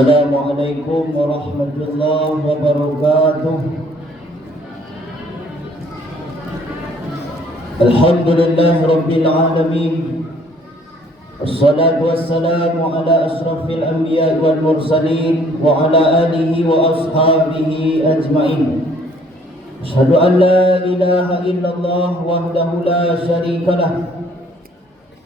Assalamualaikum warahmatullahi wabarakatuh. Alhamdulillah Rabbil Alamin. Assalatu wassalamu ala ashrafil anbiya wal mursalin wa ala alihi wa ashabihi ajma'in. Asyhadu an la ilaha illallah wahdahu la syarika lah,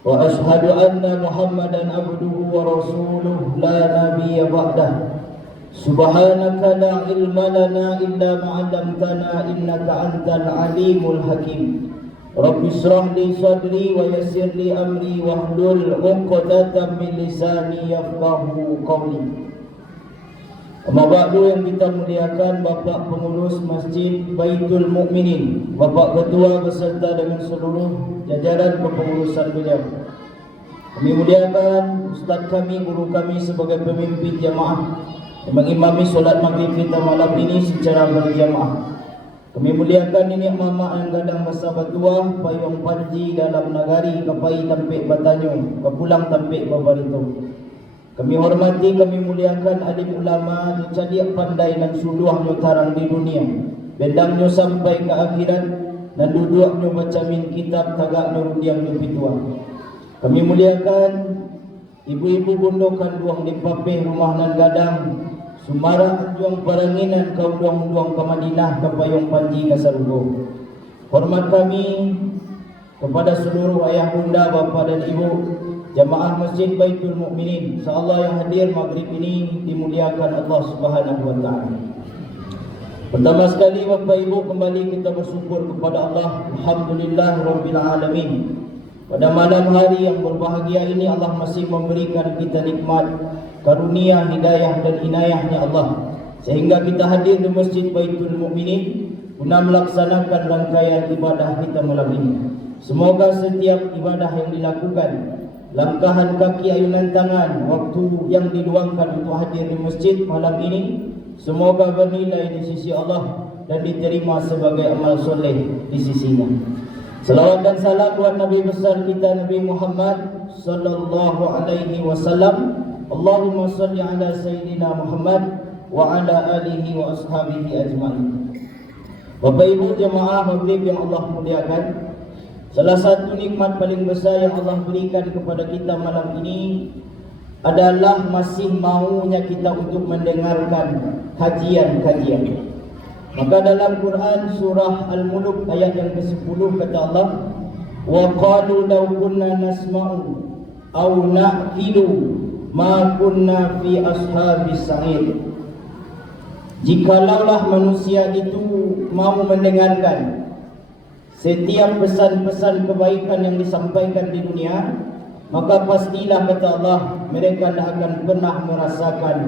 wa ashhadu anna Muhammadan abduhu wa rasuluh la nabiyya ba'dah. Subhanaka la ilma lana illa ma 'allamtana innaka antal alimul hakim. Rabbi shrah li sadri wa yassir li amri wahlul 'uqdatam min lisani yafqahu qawli. Amma ba'du, yang kita muliakan Bapak Pengurus Masjid Baitul Mukminin, Bapak Ketua beserta dengan seluruh jajaran kepengurusan beliau. Kami muliakan Ustaz kami, guru kami sebagai pemimpin jamaah yang mengimami solat maghrib kita malam ini secara berjamaah. Kami muliakan nenek mama yang gadang masa batua, payung panji dalam nagari, kapai tampik batanyong, kepulang tampik babarito. Kami hormati, kami muliakan alim ulama yang cerdik pandai dan suluhnya tarang di dunia, bendangnya sampai ke akhirat, dan duduknya baca min kitab tagaknya rudiangnya pitua. Kami muliakan ibu-ibu bundokan duang di papeh rumah nan gadang, sumara juang paranginan kau duang-duang ke Madinah ke payung panji ke Sarugo. Hormat kami kepada seluruh ayah bunda, bapa dan ibu jamaah Masjid Baitul Mukminin, insyaallah yang hadir maghrib ini dimuliakan Allah Subhanahu wa taala. Pertama sekali Bapak Ibu, kembali kita bersyukur kepada Allah. Alhamdulillah Rabbil Alamin. Pada malam hari yang berbahagia ini Allah masih memberikan kita nikmat, karunia, hidayah dan inayahnya Allah, sehingga kita hadir di Masjid Baitul Mukminin guna melaksanakan rangkaian ibadah kita malam ini. Semoga setiap ibadah yang dilakukan, langkahan kaki, ayunan tangan, waktu yang diluangkan untuk hadir di masjid malam ini, semoga bernilai di sisi Allah dan diterima sebagai amal soleh di sisinya. Salawat dan salam buat Nabi besar kita Nabi Muhammad sallallahu alaihi wasallam. Allahumma salli ala sayyidina Muhammad wa ala alihi wa ashabihi ajma'in. Bapak Ibu jemaah maghrib yang Allah muliakan, salah satu nikmat paling besar yang Allah berikan kepada kita malam ini adalah masih maunya kita untuk mendengarkan kajian-kajian. Maka dalam Quran surah Al-Mulk ayat yang ke-10 kata Allah, wa qalu law kunna nasma'u aw na'qilu ma kunna fi ashabis sa'ir. Jikalaulah manusia itu mau mendengarkan setiap pesan-pesan kebaikan yang disampaikan di dunia, maka pastilah kata Allah, mereka tidak akan pernah merasakan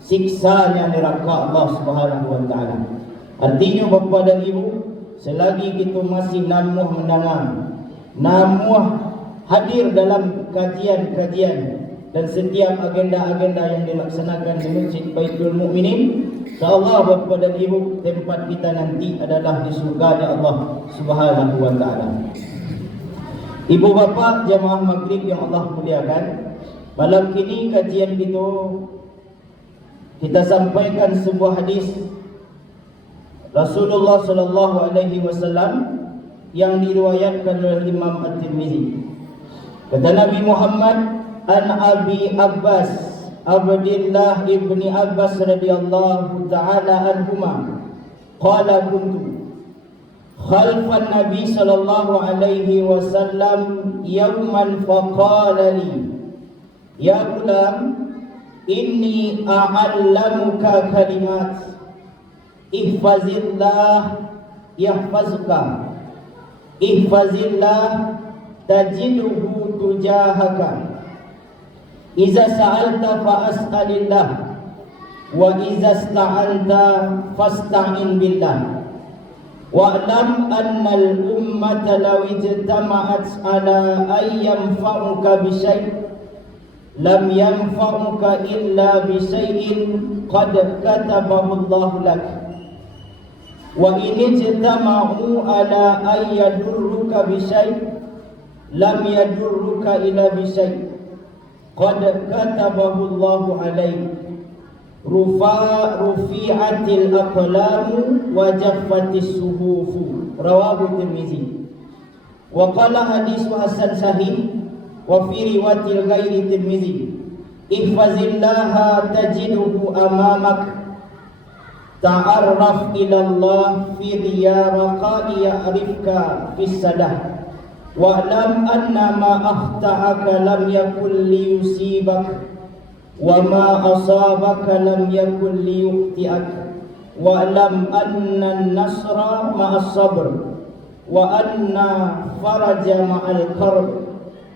siksanya neraka Allah Subhanahu wa taala. Artinya Bapak dan Ibu, selagi kita masih namuh mendengar, namuh hadir dalam kajian-kajian dan setiap agenda-agenda yang dilaksanakan di Masjid Baitul Mukminin, insyaallah Bapak dan Ibu, tempat kita nanti adalah di surga Allah Subhanahu wa taala. Ibu bapa jemaah maghrib yang Allah muliakan, malam kini kajian kita sampaikan sebuah hadis Rasulullah sallallahu alaihi wasallam yang diriwayatkan oleh Imam At-Tirmizi. Kata Nabi Muhammad, an Abi Abbas Abdullah ibni Abbas radhiyallahu ta'ala anhuma qala kuntu khalfan Nabi sallallahu alaihi wasallam yawman faqala li ya gulam inni a'allamuka kalimat ihfazillah yahfazuka ihfazillah tajiduhu tujahaka iza sa'alta fa'as'alillah wa iza sta'anta fasta'in billah wa'lam anna al-ummata law ijtama'at ala ay yanfa'uka bi syai' lam yanfa'uka illa bi syai'in qad katabahu Allah lak wa in ijtama'u ala ay yadurruka bi syai' lam yadurruka illa bi syai' qad katabahu Allah alaik rufi'atil aqlamu wa jaffatis suhufu, rawahu Tirmizi. Wa qala hadis hasan sahih wa fi riwayatil ghairi Tirmizi, ihfazillaha tajiduhu amamak, ta'arraf ilallah fi diyaraqa'i ya'rifka fis sadah, wa'lam anna ma akhta'aka lam yakun liyusibak, wa ma asabaka lam yakun liyukhti'ak, wa'lam anna an-nasra ma'as sabr, wa anna faraja ma'al karb,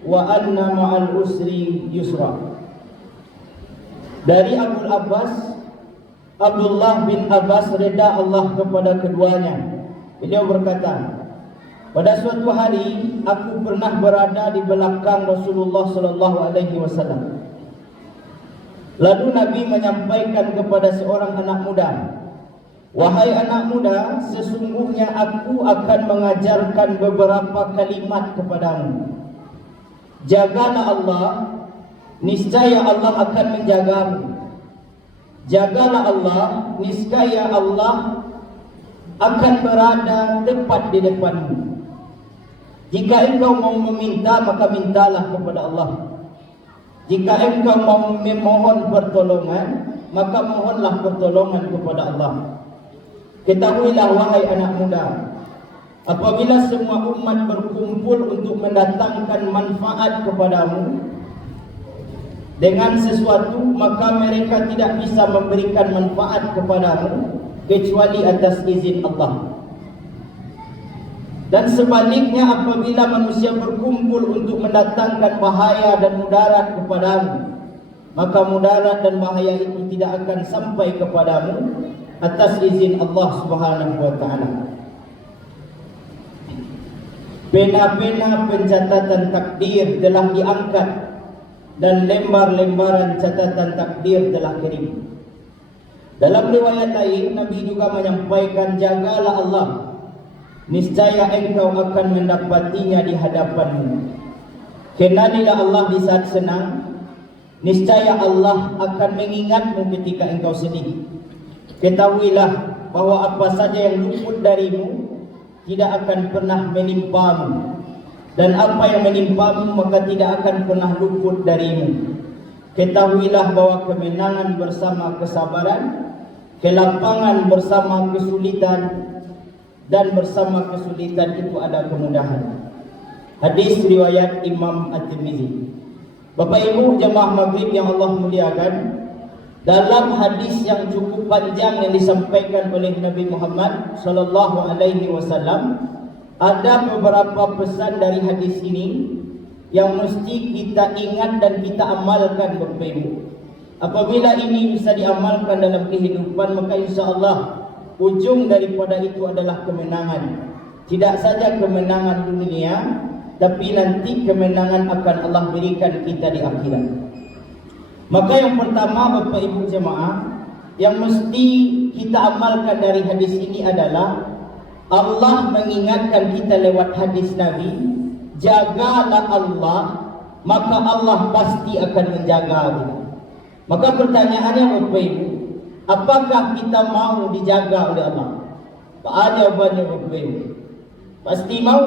wa anna ma'al usri yusra. Dari Abdullah bin Abbas, reda Allah kepada keduanya, beliau berkata, pada suatu hari aku pernah berada di belakang Rasulullah sallallahu alaihi wasallam. Lalu Nabi menyampaikan kepada seorang anak muda, wahai anak muda, sesungguhnya aku akan mengajarkan beberapa kalimat kepadamu. Jagalah Allah, niscaya Allah akan menjagamu. Jagalah Allah, niscaya Allah akan berada tepat di depanmu. Jika engkau mau meminta, maka mintalah kepada Allah. Jika engkau mau memohon pertolongan, maka mohonlah pertolongan kepada Allah. Ketahuilah wahai anak muda, apabila semua umat berkumpul untuk mendatangkan manfaat kepadamu dengan sesuatu, maka mereka tidak bisa memberikan manfaat kepadamu kecuali atas izin Allah. Dan sebaliknya, apabila manusia berkumpul untuk mendatangkan bahaya dan mudarat kepadamu, maka mudarat dan bahaya itu tidak akan sampai kepadamu atas izin Allah Subhanahu wa taala. Pena-pena pencatatan takdir telah diangkat dan lembar-lembaran catatan takdir telah kering. Dalam riwayat lain, Nabi juga menyampaikan, jagalah Allah, niscaya engkau akan mendapatinya di hadapanmu. Kenalilah Allah di saat senang, niscaya Allah akan mengingatmu ketika engkau sedih. Ketahuilah bahwa apa saja yang luput darimu tidak akan pernah menimpamu, dan apa yang menimpamu maka tidak akan pernah luput darimu. Ketahuilah bahwa kemenangan bersama kesabaran, kelapangan bersama kesulitan, dan bersama kesulitan itu ada kemudahan. Hadis riwayat Imam At-Tirmizi. Bapak Ibu jemaah maghrib yang Allah muliakan, dalam hadis yang cukup panjang yang disampaikan oleh Nabi Muhammad sallallahu alaihi wasallam, ada beberapa pesan dari hadis ini yang mesti kita ingat dan kita amalkan, Bapak Ibu. Apabila ini bisa diamalkan dalam kehidupan, maka insya-Allah ujung daripada itu adalah kemenangan. Tidak saja kemenangan dunia, tapi nanti kemenangan akan Allah berikan kita di akhirat. Maka yang pertama, Bapak Ibu jemaah, yang mesti kita amalkan dari hadis ini adalah Allah mengingatkan kita lewat hadis Nabi, jagalah Allah, maka Allah pasti akan menjaga kita. Maka pertanyaannya Bapak Ibu, apakah kita mau dijaga oleh Allah? Apa jawabannya Bapak Ibu? Pasti mau.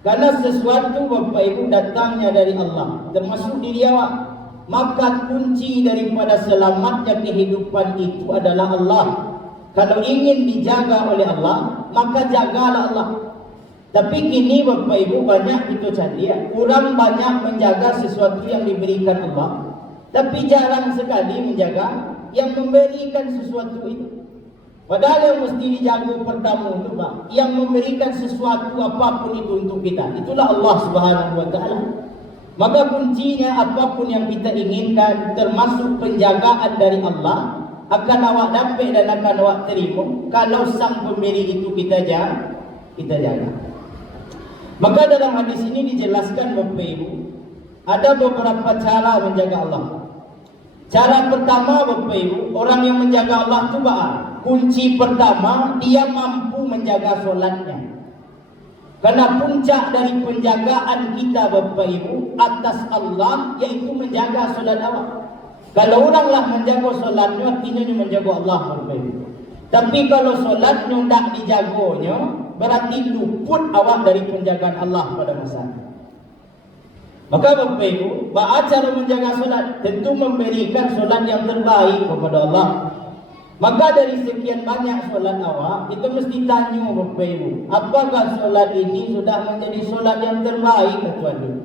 Karena sesuatu Bapak Ibu datangnya dari Allah, termasuk diri awak. Maka kunci daripada selamatnya kehidupan itu adalah Allah. Kalau ingin dijaga oleh Allah, maka jagalah Allah. Tapi kini Bapak Ibu banyak itu jadi ya, kurang banyak menjaga sesuatu yang diberikan Allah, tapi jarang sekali menjaga yang memberikan sesuatu itu. Padahal yang mesti dijaga pertama itu Pak, yang memberikan sesuatu apapun itu untuk kita, itulah Allah Subhanahu wa taala. Maka kuncinya apapun yang kita inginkan, termasuk penjagaan dari Allah, akan awak dapat dan akan awak terima kalau sang pemilik itu kita jaga. Maka dalam hadis ini dijelaskan Bapak Ibu, ada beberapa cara menjaga Allah. Cara pertama Bapak Ibu, orang yang menjaga Allah itu kunci pertama, dia mampu menjaga solatnya. Karena puncak dari penjagaan kita Bapak Ibu atas Allah yaitu menjaga solat awak. Kalau oranglah menjaga solatnya, artinya dia menjaga Allah. Tapi kalau solatnya tak dijaganya, berarti luput awak dari penjagaan Allah pada masa itu. Maka Bapak Ibu, cara menjaga solat tentu memberikan solat yang terbaik kepada Allah. Maka dari sekian banyak solat awak, kita mesti tanya Bapak Ibu, apakah solat ini sudah menjadi solat yang terbaik atau tidak?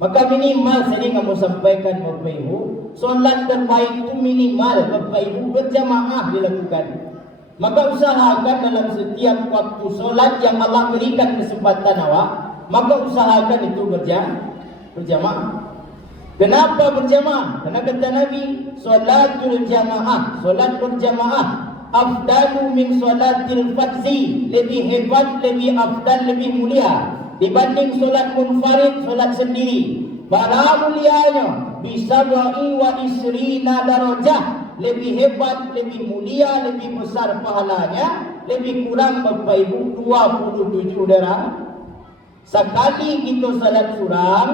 Maka minimal saya ingin sampaikan Bapak Ibu, solat terbaik itu minimal Bapak Ibu berjamaah dilakukan. Maka usahakan dalam setiap waktu solat yang Allah berikan kesempatan awak, maka usahakan itu berjamaah. Kenapa berjamaah? Karena kata Nabi, solatul jamaah, solat berjamaah afdalu min solatil fadzi, lebih hebat, lebih afdal, lebih mulia dibanding solat munfarid, solat sendiri. Para mulianya bisa wa isrina darajah, lebih hebat, lebih mulia, lebih besar pahalanya, lebih kurang Bapak Ibu 27 darah. Sekali kita salat surang,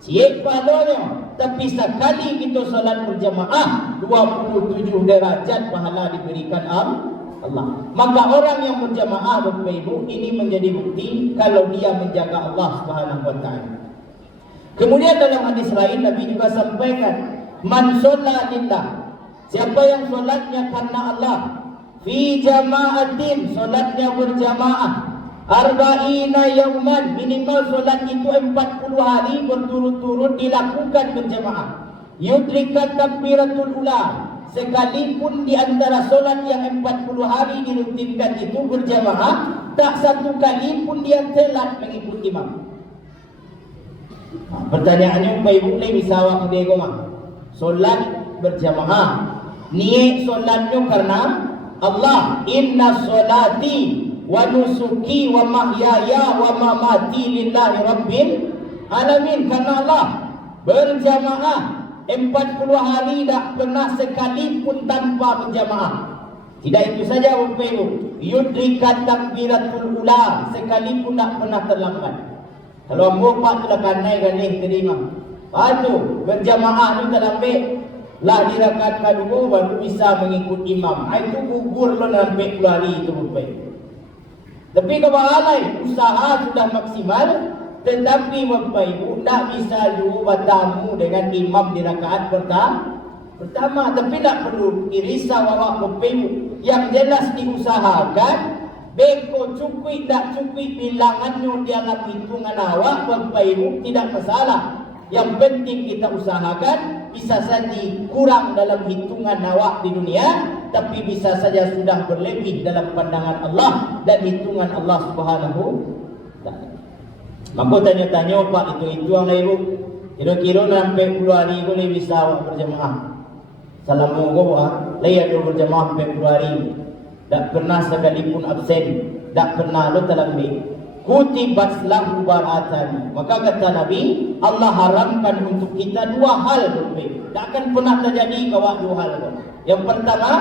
cik pahalanya. Tapi sekali kita salat berjamaah, 27 derajat pahala diberikan Allah. Maka orang yang berjamaah Bapak Ibu, ini menjadi bukti kalau dia menjaga Allah Subhanahu wa taala. Kemudian dalam hadis lain Nabi juga sampaikan, man shalla lillah, siapa yang solatnya karena Allah, fi jama'atin, solatnya berjamaah, arba'ina yauman, minimal solat itu 40 hari berturut-turut dilakukan berjamaah. Yudrikat takbiratul ula, sekalipun di antara solat yang 40 hari dirutinkan itu berjamaah, tak satu kali pun dia telat mengikuti imam. Pertanyaannya Bapak Ibu ni bisa awak dia koma. Solat berjamaah, niat solatnya karena Allah. Inna solati wa nusuki wa mahyaya wa mamati lillahi rabbil alamin. Karena Allah berjamaah 40 hari tak pernah sekalipun tanpa berjamaah. Tidak itu saja Bapak Ibu, yudrikat takbiratul ula, sekalipun tak pernah terlambat. Kalau ambo pak telah kanai ganih terima. Patu berjamaah ni terlambat, lah di rakaat kedua baru bisa mengikut imam. Itu gugur lo dalam 40 hari itu Bapak Ibu. Tapi kebahalai usaha sudah maksimal, tetapi Bapak Ibu tak bisa juga bertamu dengan imam di rakaat pertama. Tapi tak perlu irisau awak Bapak Ibu. Yang jelas diusahakan, beko cukup tak cukup bilangannya dalam hitungan awak Bapak Ibu tidak masalah. Yang penting kita usahakan, bisa saja kurang dalam hitungan awak di dunia, tapi bisa saja sudah berlebih dalam pandangan Allah dan hitungan Allah Subhanahu wa taala. Maka tanya-tanya Pak itu yang Ibu, kira-kira sampai 10 hari boleh bisa awak berjamaah. Salam moga laya do berjamaah 40 hari. Tak pernah sekalipun absen, tak pernah lo terlambat. Kutibat lahu bara'atan. Maka kata Nabi, Allah haramkan untuk kita dua hal berbeda. Tak akan pernah terjadi kawak dua hal. Yang pertama,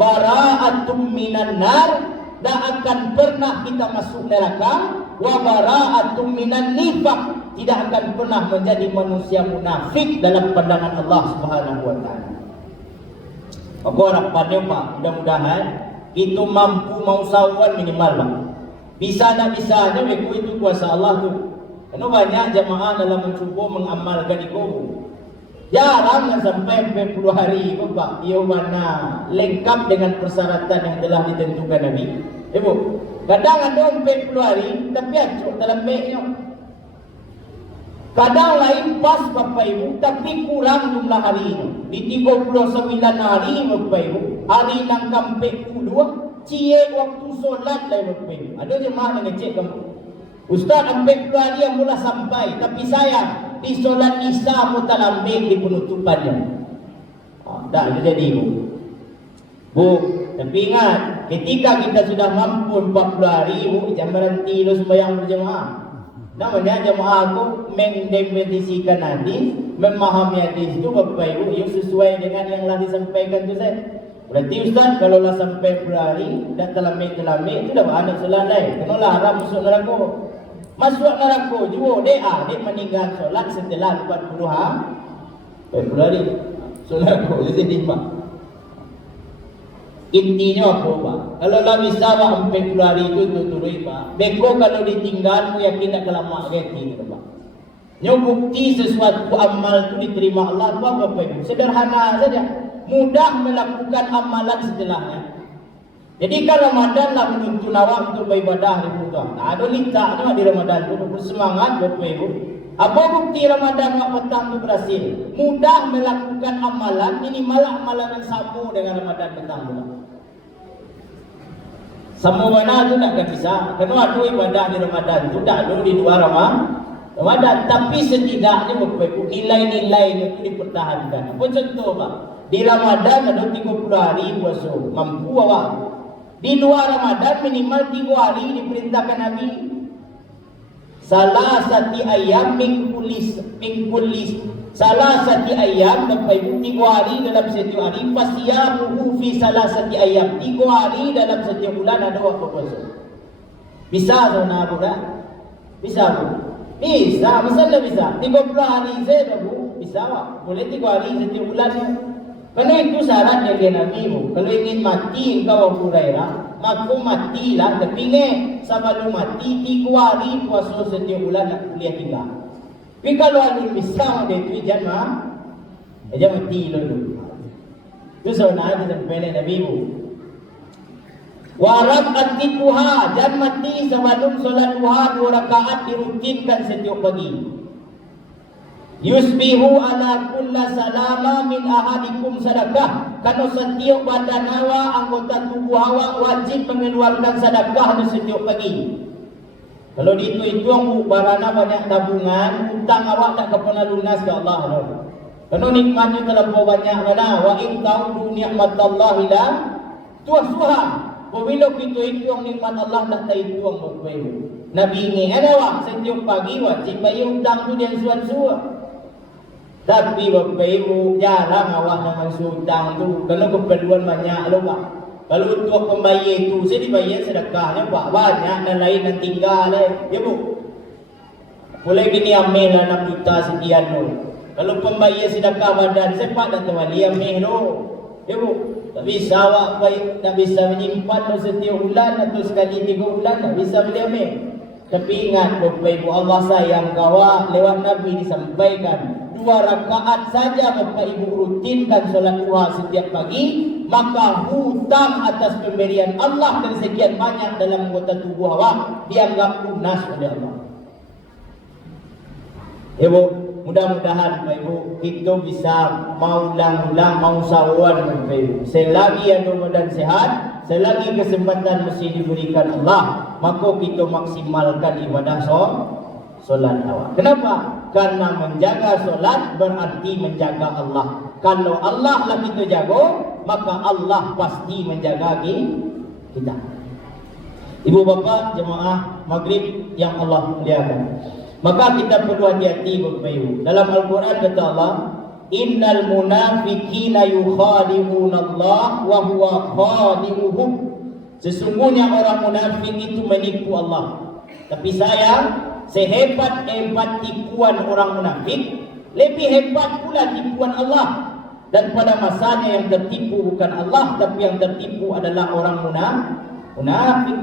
bara'atum minan nar, tak akan pernah kita masuk neraka. Wa bara'atum minan nifaq, tidak akan pernah menjadi manusia munafik dalam pandangan Allah Subhanahu wa taala. Maka harapannya Pak, mudah-mudahan itu mampu mau sawan minimal Pak. Bisa tak bisanya itu kuasa Allah tu. Karena banyak jamaah dalam mencuba mengamalkan itu jarang sampai 40 hari Pak. Ia mana lengkap dengan persyaratan yang telah ditentukan Nabi. Ibu, kadang ada 40 hari tapi acuk dalam baiknya. Kadang lain pas Bapak Ibu tapi kurang jumlah hari ini. Di 39 hari Bapak Ibu, hari nang kampe 2 cie waktu solat lah Bapak Ibu. Ada jemaah yang ngecek kamu, Ustaz sampai 2 hari yang mula sampai, tapi saya di solat isya mutalambik di penutupannya. Tak jadi Bu, tapi ingat, ketika kita sudah mampu 40 hari Bu, jangan berhenti lo sembahyang berjemaah. Namanya jemaah aku mendefinisikan hadis, memahami hadis itu Bapak Ibu, yang sesuai dengan yang telah disampaikan itu saya. Berarti Ustaz kalau lah sampai berhari dan telamik itu dah anak solat lain. Kenalah haram masuk neraka. Masuk neraka juga dia meninggal solat setelah 40 hari. Solat kau jadi lima. Intinya apa Pak? Kalau lah bisa Pak 40 hari itu turun Pak. Beko kalau ditinggal mu yakin nak lama gitu Pak. Nyo bukti sesuatu amal itu diterima Allah apa Bapak Ibu? Sederhana saja. Mudah melakukan amalan setelahnya. Jadi kan Ramadan lah menuntun awak untuk beribadah di bulan. Ada lintak di Ramadan itu bersemangat Bapak Ibu. Apa bukti Ramadan yang petang itu berhasil? Mudah melakukan amalan, minimal amalan yang sama dengan Ramadan petang itu. Sama mana itu tak bisa. Karena ada ibadah di Ramadan itu tak ada di luar Ramadan. Tapi setidaknya Bapak Ibu, nilai-nilai itu dipertahankan. Apa contoh Pak? Di Ramadan ada 30 hari puasa. Mampu awak. Di luar Ramadan minimal 3 hari diperintahkan Nabi. Salah satu ayam mingkulis salah satu ayam Bapak Ibu 3 hari dalam satu hari fasiyamuhu fi salah satu ayam 3 hari dalam setiap bulan ada waktu puasa. Bisa zona apa dah? Bisa bu? Bisa, misalnya bisa 30 hari saya bu, bisa Pak. Boleh 3 hari setiap bulan. Karena itu syarat dari Nabi bu. Kalau ingin mati engkau Abu Hurairah, maka matilah. Tapi ingat, sebelum mati 3 hari puasa setiap bulan nak kuliah 3. Tapi kalau ada bisa ada itu jangan mati dulu. Itu sebenarnya sampai Nabi bu. Warab at-tiquha, jangan mati sebelum solat duha 2 rakaat dirutinkan setiap pagi. Yusbihu ala kulla salama min ahadikum sadaqah. Kalau setiap badan awak, anggota tubuh awak wajib mengeluarkan sedekah di setiap pagi. Kalau dihitung barana banyak tabungan, hutang awak tak pernah lunas ke Allah. Kalau nikmatnya terlalu banyak mana? Wa in ta'udu ni'matallahi la tuhsuha. Apabila kita hitung nikmat Allah tak terhitung Bapak Ibu. Nabi ingat awak setiap pagi wajib bayar hutang tu dia suan-suan. Tapi Bapak Ibu jarang awak dengan hutang tu. Kalau keperluan banyak lho Pak. Kalau untuk pembayar itu saya dibayar sedekahnya Pak. Banyak dan lain dan tinggal ya Bu. Boleh gini ambil lah 6 juta sekian tu. Kalau pembayar sedekah badan saya Pak dah tawali ambil tu. Ya Bu. Tak bisa awak baik, tak bisa menyimpan tu setiap bulan atau sekali 3 bulan tak bisa boleh ambil. Tapi ingat Bapak Ibu, Allah sayang kawak lewat Nabi disampaikan 2 rakaat saja Bapak Ibu rutinkan solat duha setiap pagi, maka hutang atas pemberian Allah dan sekian banyak dalam anggota tubuh awak dianggap lunas oleh Allah. Ya Bu, mudah-mudahan Bapak Ibu kita bisa mau ulang-ulang, mau sawan Bapak Ibu. Selagi ada badan sehat, selagi kesempatan mesti diberikan Allah, maka kita maksimalkan ibadah solat awak. Kenapa? Karena menjaga solat berarti menjaga Allah. Kalau Allah lah kita jaga, maka Allah pasti menjaga kita. Ibu bapa jemaah maghrib yang Allah muliakan, maka kita perlu hati-hati Bapak Ibu. Dalam Al-Quran kata Allah, innal munafiqina yukhadi'una Allah wa huwa khadi'uhum. Sesungguhnya orang munafik itu menipu Allah. Tapi sayang, sehebat-hebat tipuan orang munafik, lebih hebat pula tipuan Allah. Dan pada masanya yang tertipu bukan Allah, tapi yang tertipu adalah orang munafik.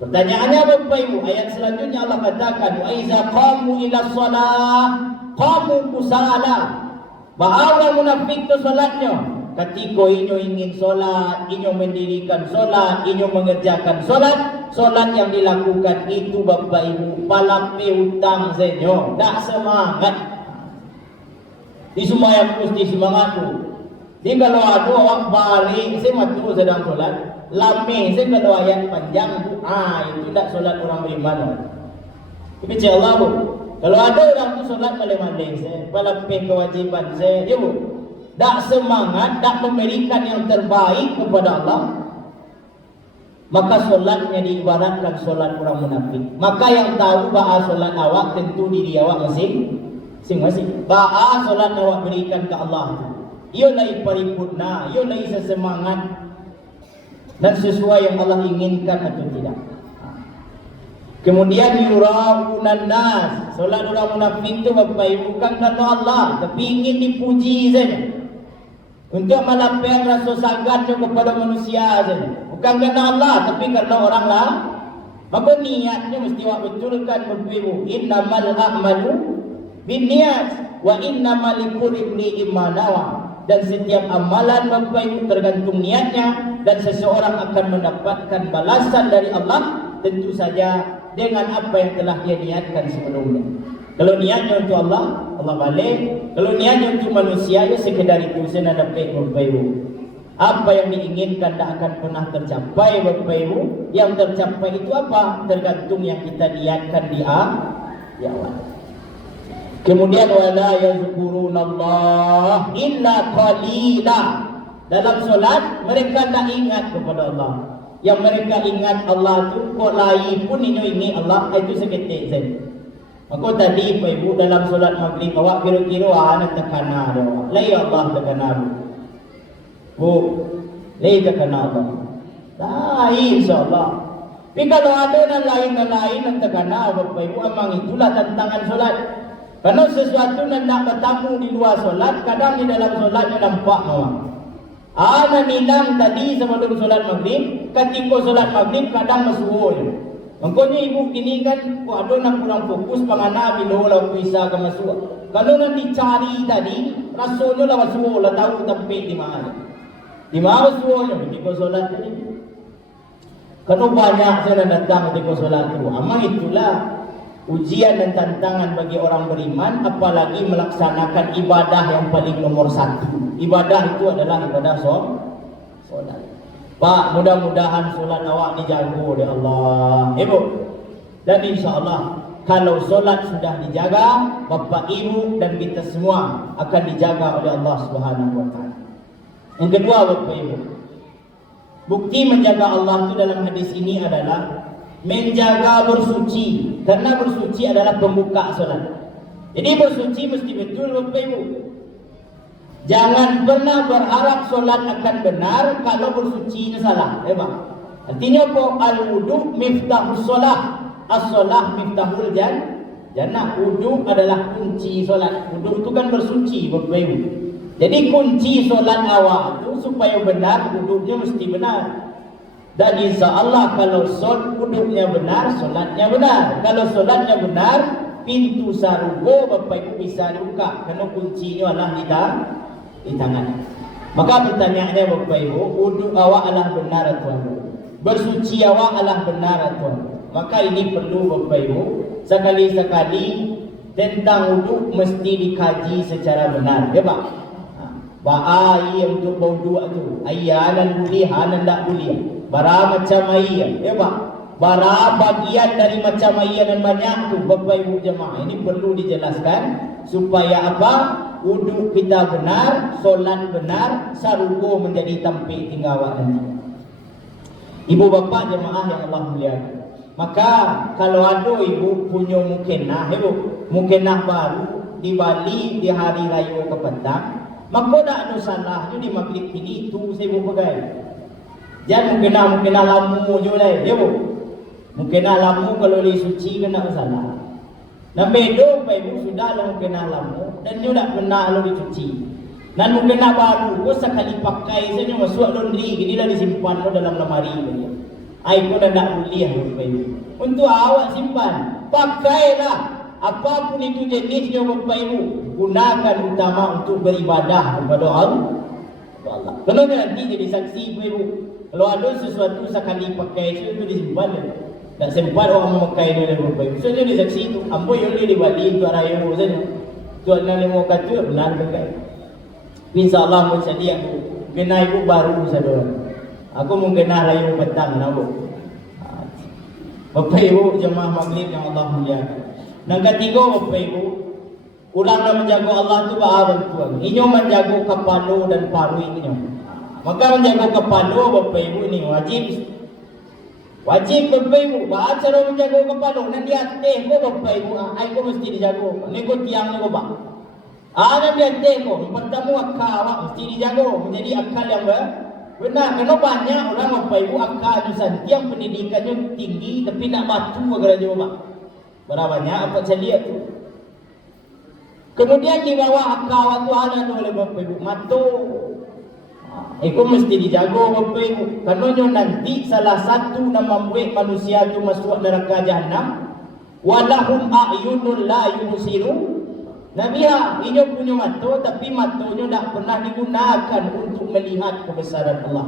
Pertanyaannya Bapak Ibu, ayat selanjutnya Allah katakan, wa iza qamu ila shalah qamu kusala. Bahawa munafik itu salatnya, ketika inyo ingin solat, inyo mendirikan solat, inyo mengerjakan solat yang dilakukan itu Bapak Ibu palape hutang senyo, tak semangat. Di semua yang mesti semangat tu. Jadi kalau ada awak balik, saya matu sedang solat, lame saya kalau ayat panjang tu, itu tak solat orang beriman. Tapi Allah Bu, kalau ada orang tu solat malam-malam saya, palape kewajiban saya, ya Bu, tak semangat, tak memberikan yang terbaik kepada Allah, maka solatnya diibaratkan solat orang munafik. Maka yang tahu bahawa solat awak tentu diri awak masing-masing. Bahawa solat awak berikan ke Allah, ialah paripurna, ialah sesemangat dan sesuai yang Allah inginkan atau tidak. Kemudian yuraunan nas, solat orang munafik itu Bapak Ibu bukan kata Allah, tapi ingin dipuji saja. untuk melapang rasa sangatnya kepada manusia saja. Bukan kerana Allah, tapi kerana orang lah. Maka niatnya mesti awak betulkan berpibu. Innamal a'malu binniat wa innamal likulli imri'in ma nawa. Dan setiap amalan Bapak Ibu tergantung niatnya, dan seseorang akan mendapatkan balasan dari Allah tentu saja dengan apa yang telah dia niatkan sebelumnya. Kalau niatnya untuk Allah, Allah balik. Kalau niatnya untuk manusia, ya sekedar itu saja dapat Bapak Ibu. Apa yang diinginkan tak akan pernah tercapai Bapak Ibu. Yang tercapai itu apa? Tergantung yang kita niatkan di awal. Kemudian wala yazkurunallah illa qalila. Dalam solat mereka tak ingat kepada Allah. Yang mereka ingat Allah tu kok lain pun ini Allah itu seketik saja. Maka tadi Pak Ibu dalam solat maghrib awak kira-kira nak tekana dia awak. Lai Allah tekana bu. Lai tekana Allah. Lain insya-Allah. Tapi kalau ada yang lain nak tekana Bapak Ibu, memang itulah tantangan solat. Karena sesuatu yang nak bertamu di luar solat, kadang di dalam solatnya nampak awak. Ana nilang tadi sebelum solat maghrib, ketika solat maghrib kadang masuk. Makanya ibu kini kan kok ada nak kurang fokus pangana bila lah bisa ke masuk. Kalau nak dicari tadi, rasanya lah masuk lah tahu tempat di mana. Di mana masuknya ketika solat tadi. Kalau banyak saya datang ketika solat tu, amang itulah ujian dan tantangan bagi orang beriman, apalagi melaksanakan ibadah yang paling nomor satu. Ibadah itu adalah ibadah solat. Pak, mudah-mudahan solat awak dijaga oleh Allah. Ibu, dan insya-Allah kalau solat sudah dijaga, Bapak Ibu dan kita semua akan dijaga oleh Allah Subhanahu wa taala. Yang kedua Bapak Ibu, bukti menjaga Allah itu dalam hadis ini adalah menjaga bersuci. Karena bersuci adalah pembuka solat. Jadi bersuci mesti betul Bapak Ibu. Jangan pernah berharap solat akan benar kalau bersuci salah. Artinya apa? Al-wudu miftahus solat. As-solah miftahul jannah. Wudu adalah kunci solat. Wudu itu kan bersuci Bapak Ibu. Jadi kunci solat awak itu supaya benar, wudunya mesti benar. Dan insya Allah kalau wudunya benar, solatnya benar. Kalau solatnya benar, pintu sarugo Bapak Ibu bisa dibuka. Karena kuncinya adalah di tangan. Maka pertanyaannya Bapak Ibu, wudu awak adalah benar atau tidak? Bersuci awak adalah benar atau tidak? Maka ini perlu Bapak Ibu, sekali-sekali tentang wudu mesti dikaji secara benar. Ya Pak? Baai untuk berwudu itu, ayanan boleh, hanan tak boleh. Bara macam ayat, ya Pak. Bara bagian dari macam ayat dan banyak tu Bapak Ibu jemaah. Ini perlu dijelaskan supaya apa? Wudu kita benar, solat benar, sarugo menjadi tampil tinggal awak nanti. Ibu bapa jemaah yang Allah muliakan. Maka kalau ada ibu punya mukenah, ibu mukenah baru di Bali di hari raya ke petang, maka tak ada salahnya di maghrib ini itu saya pakai. Jangan mungkin lamu je lah, ya bu. Mungkin lamu kalau li suci kena salah. Dan bedo Pak Ibu sudah lah mungkin lamu dan dia tak pernah lalu dicuci. Dan mungkin baru ko sekali pakai saja masuk laundry, gini lah disimpan lo dalam lemari dia. Ai pun dah tak boleh Pak Ibu. Untuk awak simpan, pakailah. Apapun itu jenisnya Bapak Ibu, gunakan utama untuk beribadah kepada Allah. Kalau nanti jadi saksi Bapak Ibu, kalau ada sesuatu sekali pakai itu disimpan. Tak sempat orang memakai dia Bapak Ibu. So jadi saksi itu, ambo yang di Bali itu raya saja. Tuan nak lemo kata benar pakai. Insya-Allah mau jadi aku kena ibu baru saja. Aku mungkin nak raya petang nak. Bapak Ibu jemaah maghrib yang Allah muliakan. Yang ketiga Bapak Ibu, ulanglah menjaga Allah itu bantuan. Inyo menjaga kepala dan paru inyo. Maka menjaga kepala Bapak Ibu ini wajib. Wajib Bapak Ibu. Baca cara menjaga kepala. Nanti hati ko Bapak Ibu. Ay ko mesti dijaga. Ini ko tiang ko ba. Nanti hati ko. Pertama akal mesti dijaga. Menjadi akal yang benar. Karena banyak orang Bapak Ibu akalnya santi yang pendidikannya tinggi tapi nak batu agar aja Bapak. Berapa banyak apa saya lihat tu. Kemudian di bawah akal tu ada oleh Bapak Ibu matu. Itu mesti dijaga Bapak Ibu. Karena nanti salah satu yang membuat manusia itu masuk neraka Jahannam, walahum a'yunun la yubsirun. Nabiha, ia punya mata tapi matanya tak pernah digunakan untuk melihat kebesaran Allah.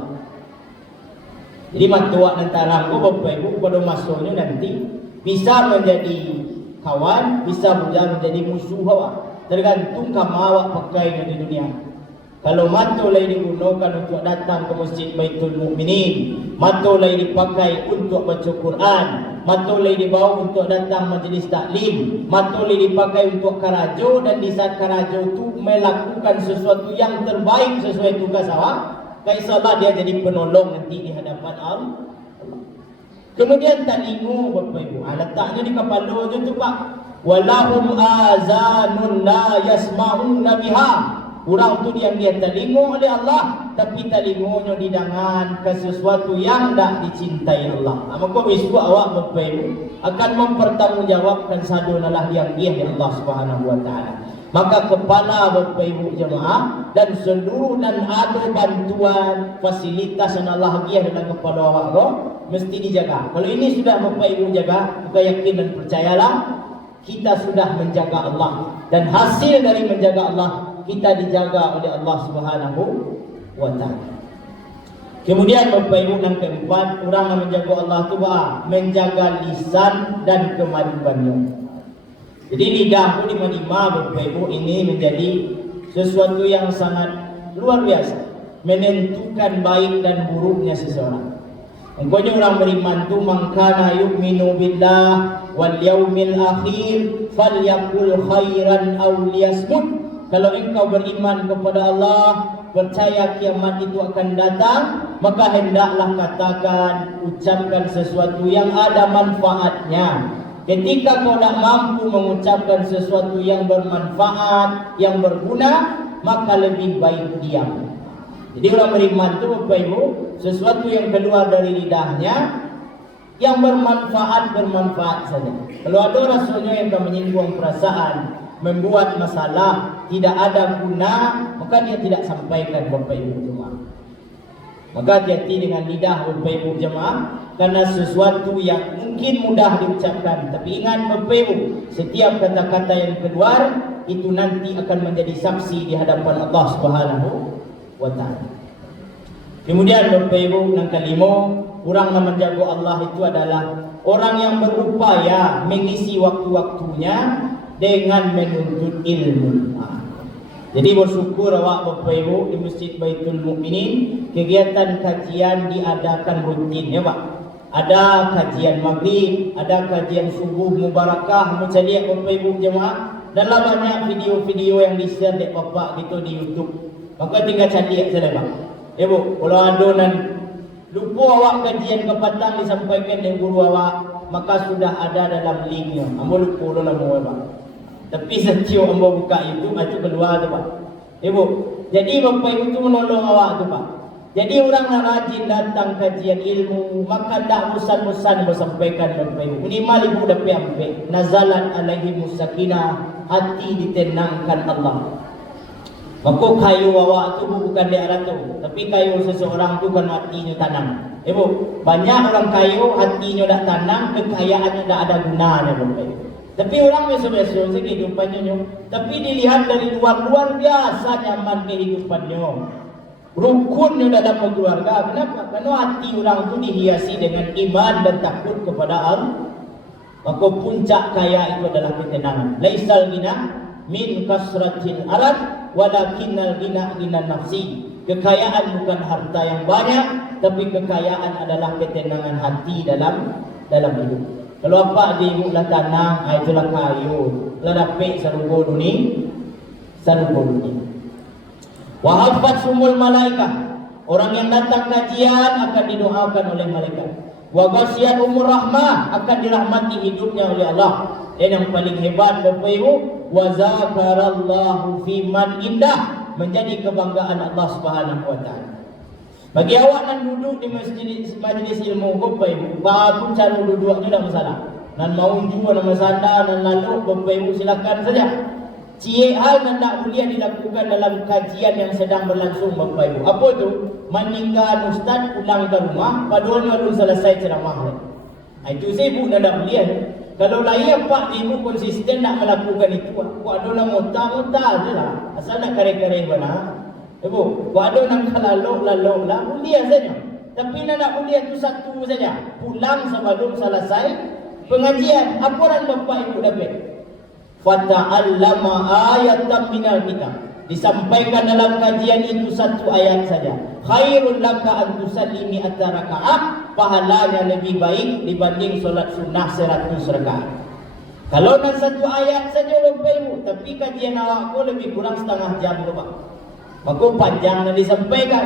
Jadi mata awak dan tarang Bapak Ibu pada masanya nanti bisa menjadi kawan, bisa menjadi musuh awak. Tergantung kamu awak pakai di dunia. Kalau mata lain digunakan untuk datang ke Masjid Baitul Mukminin, mata lain dipakai untuk baca Quran, mata lain dibawa untuk datang majlis taklim, mata lain dipakai untuk karajo, dan di saat karajo itu melakukan sesuatu yang terbaik sesuai tugas awak, insya-Allah dia jadi penolong nanti di hadapan Allah. Kemudian talingu Bapak Ibu, letaknya di kepala tu Pak. Walahum azanun la yasma'una biha. Orang tu dia telingu oleh Allah, tapi telingunya didangan ke sesuatu yang tak dicintai Allah. Maka wisku awak Bapak Ibu akan mempertanggungjawabkan sadunalah yang dia di Allah Subhanahu wa taala. Maka kepala Bapak Ibu jemaah dan seluruh dan ada bantuan fasilitas yang Allah bagi dalam kepala awak roh mesti dijaga. Kalau ini sudah Bapak Ibu jaga, kita yakin dan percayalah kita sudah menjaga Allah, dan hasil dari menjaga Allah kita dijaga oleh Allah Subhanahu wa taala. Kemudian Bapak Ibu yang keempat, orang yang menjaga Allah itu menjaga lisan dan kemaluannya. Jadi lidah itu lima Bapak Ibu ini menjadi sesuatu yang sangat luar biasa, menentukan baik dan buruknya seseorang. Engkaunya orang beriman itu mangkana yu'minu billah wal yaumil akhir falyakul khairan aw liyasmut. Kalau engkau beriman kepada Allah, percaya kiamat itu akan datang, maka hendaklah katakan, ucapkan sesuatu yang ada manfaatnya. Ketika kau tak mampu mengucapkan sesuatu yang bermanfaat, yang berguna, maka lebih baik diam. Jadi orang beriman itu Bapak Ibu, sesuatu yang keluar dari lidahnya yang bermanfaat saja. Kalau ada rasanya yang menyinggung perasaan, membuat masalah, tidak ada guna, maka dia tidak sampaikan Bapak Ibu jemaah. Maka hati-hati dengan lidah Bapak Ibu jemaah, karena sesuatu yang mungkin mudah diucapkan, tapi ingat Bapak Ibu, setiap kata-kata yang keluar itu nanti akan menjadi saksi di hadapan Allah Subhanahu wa taala. Kemudian Bapak Ibu yang kelima, orang yang menjaga Allah itu adalah orang yang berupaya mengisi waktu-waktunya dengan menuntut ilmu. Jadi bersyukur awak Bapak Ibu di Masjid Baitul Mukminin, kegiatan kajian diadakan rutin ya Pak. Ada kajian maghrib, ada kajian subuh mubarakah, macam lihat Bapak Ibu jemaah. Dan banyak video-video yang di-share dek Bapak gitu di YouTube. Maka tinggal cari saja Pak. Ya Bu, kalau ada nan lupa awak kajian ke petang disampaikan oleh guru awak, maka sudah ada dalam linknya. Ambo lupa dalam Pak. Tapi setiap ambo buka itu keluar tu Pak. Ibu, jadi Bapak Ibu tu menolong awak tu Pak. Jadi orang yang rajin datang kajian ilmu, maka tak bosan-bosan bersampaikan Bapak Ibu. Minimal ibu dapat ambil nazalan alaihi musakinah, hati ditenangkan Allah. Maka kayu awak tu bukan daerah tu, tapi kayu seseorang tu kan hatinya tanam. Ibu, banyak orang kayu hatinya dah tanam, kekayaannya dah ada gunanya Bapak Ibu. Tapi orang biasa-biasa saja kehidupannya, tapi dilihat dari luar biasa nyaman kehidupannya, rukunnya dalam keluarga. Kenapa? Karena hati orang itu dihiasi dengan iman dan takut kepada Allah. Maka puncak kaya itu adalah ketenangan. Laisal ghina min kasratil arad, walakinnal ghina ghinan nafsi. Kekayaan bukan harta yang banyak, tapi kekayaan adalah ketenangan hati dalam hidup. Kalau apa di ibu lah tanah, itulah kayu. Kalau dapat sarugo dunia. Wahafat sumul malaikat, orang yang datang kajian akan didoakan oleh malaikat. Wa ghasiyat umur rahmah, akan dirahmati hidupnya oleh Allah. Dan yang paling hebat Bapak Ibu, wa zakarallahu fi man indah, menjadi kebanggaan Allah Subhanahu wa taala. Bagi awak yang duduk di majlis ilmu Bapak Ibu, apapun cara duduknya tidak masalah. Dan mau juga nama masalah dan lalu Bapak Ibu silakan saja. Cie hal nak mulia dilakukan dalam kajian yang sedang berlangsung Bapak Ibu. Apa tu? Meninggal ustaz pulang ke rumah, padahal belum selesai ceramah. Itu saya ibu nak mulia. Kalau lain pak ibu konsisten nak melakukan itu, buat adalah muta-muta ajalah. Asal nak kare-kare mana? Ibu, buat ada nak lalu lah mulia saja. Tapi nak mulia itu satu saja. Pulang sebelum selesai pengajian. Apa orang Bapak Ibu dapat? Fata'allama ayatan minal kitab. Disampaikan dalam kajian itu satu ayat saja. Khairul laka an tusalli mi'ata raka'ah. Pahalanya lebih baik dibanding solat sunnah 100 rakaat. Kalau nak satu ayat saja Bapak Ibu, tapi kajian awakku lebih kurang setengah jam Bapak. Maka panjang nak disampaikan.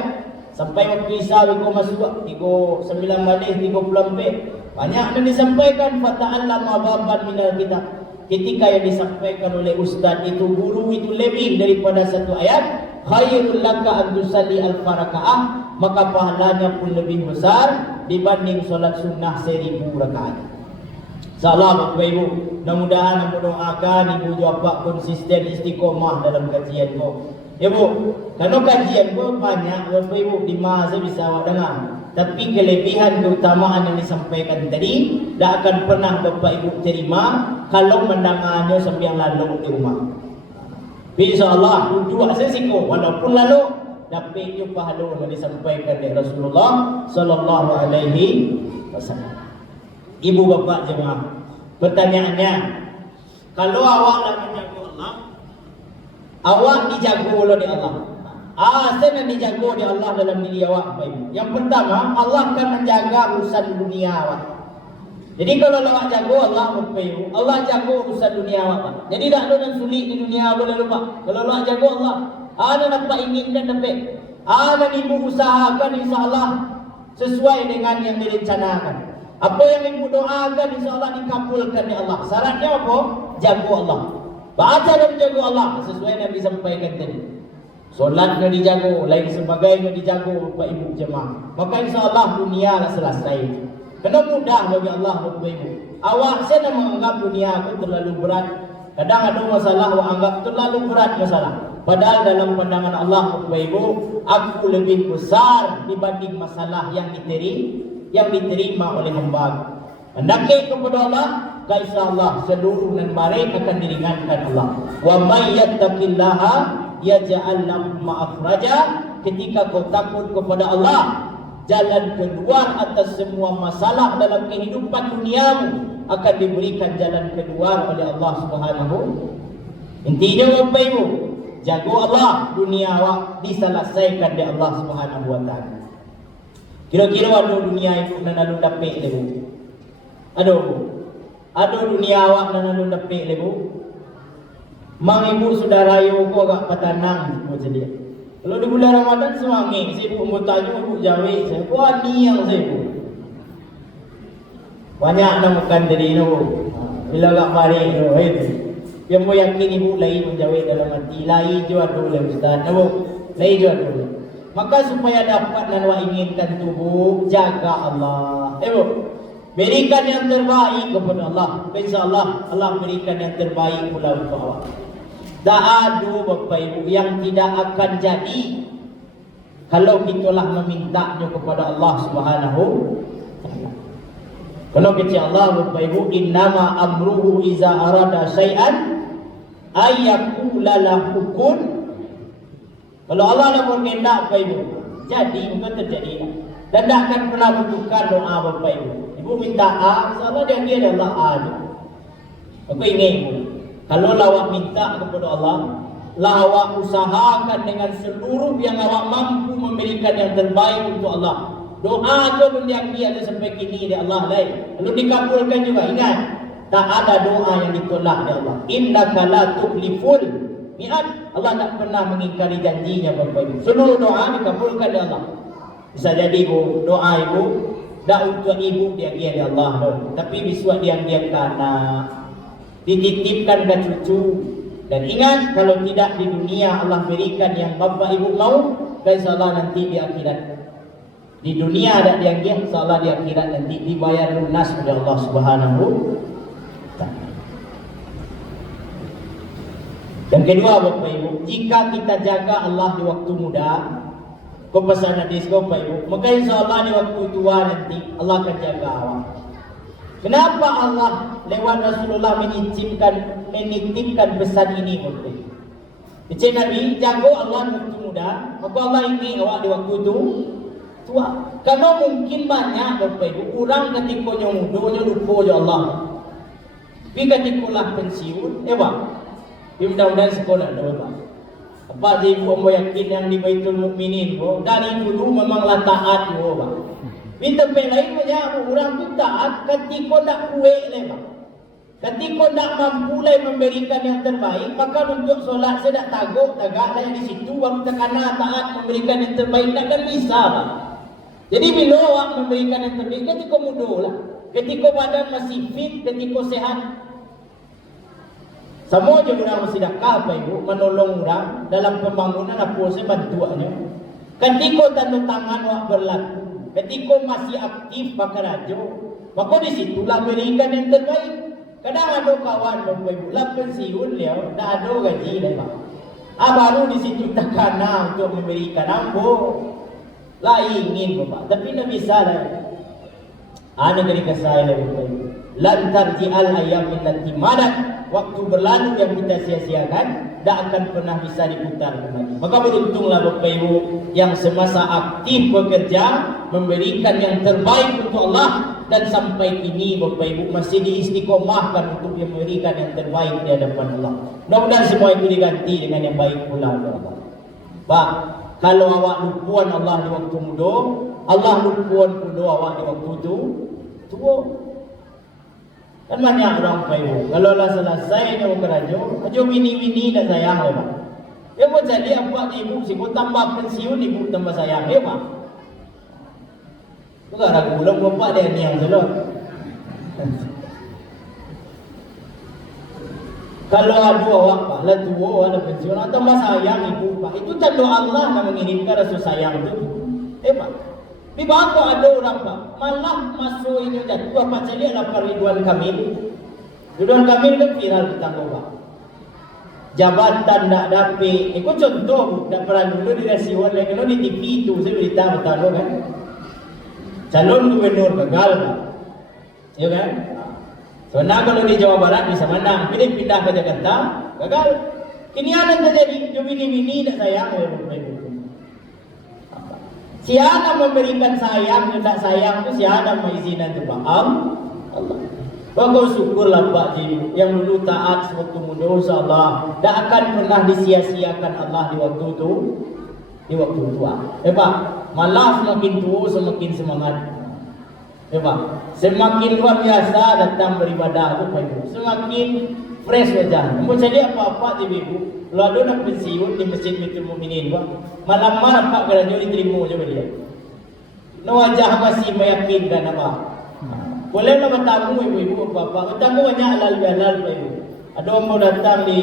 Sampai waktu Isya aku masuk 39 balik 34. Banyak nak disampaikan. Fata'allama baban minal kitab. Ketika yang disampaikan oleh ustaz itu, guru itu lebih daripada satu ayat, khairul laka an tusalli al-farakaah, maka pahalanya pun lebih besar dibanding solat sunnah 1000 rakaat. Salam Bapak Ibu, mudah-mudahan mendoakan ibu bapa konsisten istiqomah dalam kajianmu. Ibu, kalau kajianmu banyak Bapak Ibu, 5 saya bisa awak dengar. Tapi kelebihan keutamaan yang disampaikan tadi tak akan pernah Bapak Ibu terima kalau mendengarnya sambil lalu di rumah. InsyaAllah dua sesiko walaupun lalu dapat juga pahala yang disampaikan oleh Rasulullah sallallahu alaihi wasallam. Ibu bapa jemaah, pertanyaannya, kalau awak nak menjaga Allah, awak dijaga oleh Allah. Saya nak dijaga oleh Allah dalam diri awak. Yang pertama, Allah akan menjaga urusan dunia awak. Jadi kalau awak jaga Allah, Allah jaga urusan dunia awak. Jadi tak ada yang sulit di dunia boleh lupa. Kalau awak jaga Allah, ada dapat inginkan dapat. Ada ibu usahakan insya-Allah sesuai dengan yang direncanakan. Apa yang ibu doakan insya-Allah dikabulkan oleh Allah. Syaratnya apa? Jaga Allah. Baca dan jaga Allah sesuai yang disampaikan tadi. Solat kena dijaga, lain sebagainya dijaga Bapak Ibu jemaah. Maka insya-Allah dunia dah selesai. Kena mudah bagi Allah Bapak Ibu. Awak saya menganggap dunia aku terlalu berat. Kadang ada masalah awak anggap terlalu berat masalah. Padahal dalam pandangan Allah Bapak Ibu, aku lebih besar dibanding masalah yang diterima oleh hamba. Hendaknya kepada Allah, insya-Allah seluruh dan barik akan diringankan Allah. Wa may yattaqillaha yaj'al lahu ma'akhraja. Ketika kau takut kepada Allah, jalan keluar atas semua masalah dalam kehidupan duniamu akan diberikan jalan keluar oleh Allah Subhanahu. Intinya Bapak Ibu, jaga Allah, dunia awak diselesaikan oleh Allah Subhanahu wa taala. Kira-kira ada dunia ibu nak lalu dapat lebu. Ada dunia awak nak lalu dapat lebu. Mang ibu sudah raya ko agak patanang macam dia. Kalau di bulan Ramadan semangat, saya ibu mau tanya ibu jawab saya. Wah ni yang saya ibu. Banyak nak makan dari itu. Bila agak balik itu. Yang mau yakin ibu lain menjawab dalam hati. Lain juga dulu Ustaz. Lain juga dulu. Maka supaya dapat dan awak inginkan tubuh, jaga Allah. Ibu, berikan yang terbaik kepada Allah. InsyaAllah Allah berikan yang terbaik pula untuk awak. Tak ada Bapak Ibu yang tidak akan jadi kalau kitalah memintanya kepada Allah Subhanahu. Kalau kata Allah Bapak Ibu, innama amruhu iza arada syai'an ayyakula lahu kun. Kalau Allah nak berkehendak Bapak Ibu, jadi bukan terjadi. Dan tak akan pernah bertukar doa Bapak Ibu. Ibu minta A, insya-Allah dia Allah A. Apa ingat ibu? Kalau awak minta kepada Allah, awak usahakan dengan seluruh yang awak mampu memberikan yang terbaik untuk Allah. Doa tu belum diakui sampai kini dari Allah lain. Belum dikabulkan juga. Ingat, tak ada doa yang ditolak dari Allah. Innaka la tukhliful mi'ad. Allah tak pernah mengingkari janjinya Bapak Ibu. Seluruh doa dikabulkan dari Allah. Bisa jadi ibu, doa ibu dah untuk ibu dia oleh Allah. Tapi biswa dia anak. Dititipkan ke cucu. Dan ingat, kalau tidak di dunia Allah berikan yang Bapak Ibu mau, insya-Allah nanti di akhirat. Di dunia ada yang insya-Allah di akhirat nanti dibayar lunas oleh Allah Subhanahu wa taala. Yang kedua Bapak Ibu, jika kita jaga Allah di waktu muda, kau pesan hadis kau Bapak Ibu, maka insyaAllah di waktu tua nanti Allah akan jaga awak. Kenapa Allah lewat Rasulullah menitipkan pesan ini Bapak Ibu? Kecil Nabi, jaga Allah di waktu muda, maka Allah ingin awak di waktu itu tua. Karena mungkin banyak Bapak Ibu, orang ketika muda lupa je Allah. Tapi ketika lah pensiun, Pak, mudah-mudahan sekolah Bapak. Apa je ibu ambo yakin yang di Baitul Mukminin dari dulu memanglah taat Pak. Minta lain banyak orang tu taat ketika nak kuat Pak. Ketika nak mampu memberikan yang terbaik, maka untuk solat saya tak tagak lah di situ baru terkena taat memberikan yang terbaik, takkan bisa Pak. Jadi bila awak memberikan yang terbaik ketika muda lah, ketika badan masih fit, ketika sehat. Semua je orang bersedekah Bapak Ibu, menolong orang dalam pembangunan apa saya bantuannya. Ketika tanda tangan awak berlaku, ketika masih aktif bakarajo, maka di situlah berikan yang terbaik. Kadang ada kawan Bapak Ibu, lah pensiun dia, dah ada gaji dah Pak. Baru di situ terkena untuk memberikan ambo. Lah ingin Bapak, tapi tak bisa lah. Ada ketika saya Bapak Ibu, lantar ji'al ayam millati madat. Waktu berlalu yang kita sia-siakan tak akan pernah bisa diputar kembali. Maka beruntunglah Bapak Ibu yang semasa aktif bekerja memberikan yang terbaik untuk Allah, dan sampai kini Bapak Ibu masih diistiqomahkan untuk memberikan yang terbaik di hadapan Allah. Mudah-mudahan semua itu diganti dengan yang baik pula Allah. Pak, kalau awak lupuan Allah di waktu muda, Allah lupuan pula awak di waktu itu tua. Kan banyak orang Bapak Ibu, kalau lah selesai dia bekerja, aja bini-bini dah sayang ya Pak. Dia pun jadi apa ibu sih, kau tambah pensiun ibu tambah sayang ya Pak. Bukan ragu lah bapak dia ni yang selot. Kalau ada awak Pak, lah tua ada pensiun, atau tambah sayang ibu Pak, itu tanda Allah yang mengirimkan rasa sayang itu. Pak. Tapi bapa ada orang Pak, malah masuk ini jatuh apa saja lapar Ridwan Kamil. Ridwan Kamil kan viral bertanggung Pak. Jabatan tak dapat. Itu contoh, tak pernah dulu di rasiwan yang kalau di TV itu saya berita bertanggung kan. Calon gubernur gagal Pak. Ya kan? Sebenarnya kalau di Jawa Barat bisa menang, pilih pindah ke Jakarta, gagal. Kini ada terjadi, jo bini-bini tak sayang ya Bapak. Siapa memberikan sayang, tidak sayang itu siapa mengizinkan itu Pak Allah. Bagus syukurlah Pak Ji yang dulu taat sewaktu muda, insyaAllah tak akan pernah disia-siakan Allah di waktu itu, di waktu tua. Pak, malah semakin tua semakin semangat. Pak, semakin luar biasa datang beribadah itu Pak Ibu, semakin fresh wajah. Mau jadi apa-apa Ibu. Kalau ada nak pensiun di Masjid Baitul Mukminin Pak, malam-malam Pak kerana diterima je dia. No wajah masih meyakinkan apa. Boleh nak bertamu ibu-ibu bapa, bertamu banyak halal-halal Pak Ibu. Ada orang mau datang di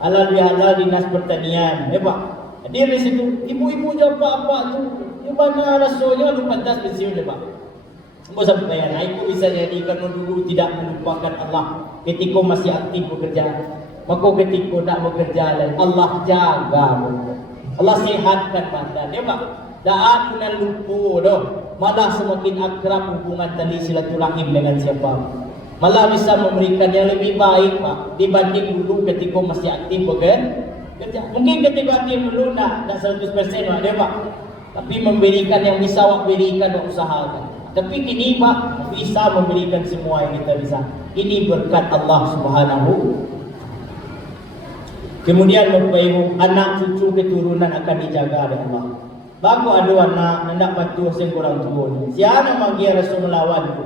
halal-halal dinas pertanian, ya Pak. Dia di situ, ibu-ibu jawab apa tu, di mana rasanya lu pantas pensiun ya Pak. Mau sampai ibu bisa jadi kerana dulu tidak melupakan Allah ketika masih aktif bekerja. Maka ketika nak bekerja lain, Allah jaga, Allah sihatkan badan, ya Pak. Tak akan lupa dah. Malah semakin akrab hubungan tali silaturahim dengan siapa. Malah bisa memberikan yang lebih baik Pak dibanding dulu ketika masih aktif bekerja. Mungkin ketika aktif dulu tak 100% Pak, ya Pak. Tapi memberikan yang bisa awak berikan, awak usahakan. Tapi kini Pak bisa memberikan semua yang kita bisa. Ini berkat Allah Subhanahu. Kemudian Bapak Ibu, anak cucu keturunan akan dijaga oleh Allah. Baku ada anak hendak patuh sing kurang tua. Siapa magi Rasul melawan itu?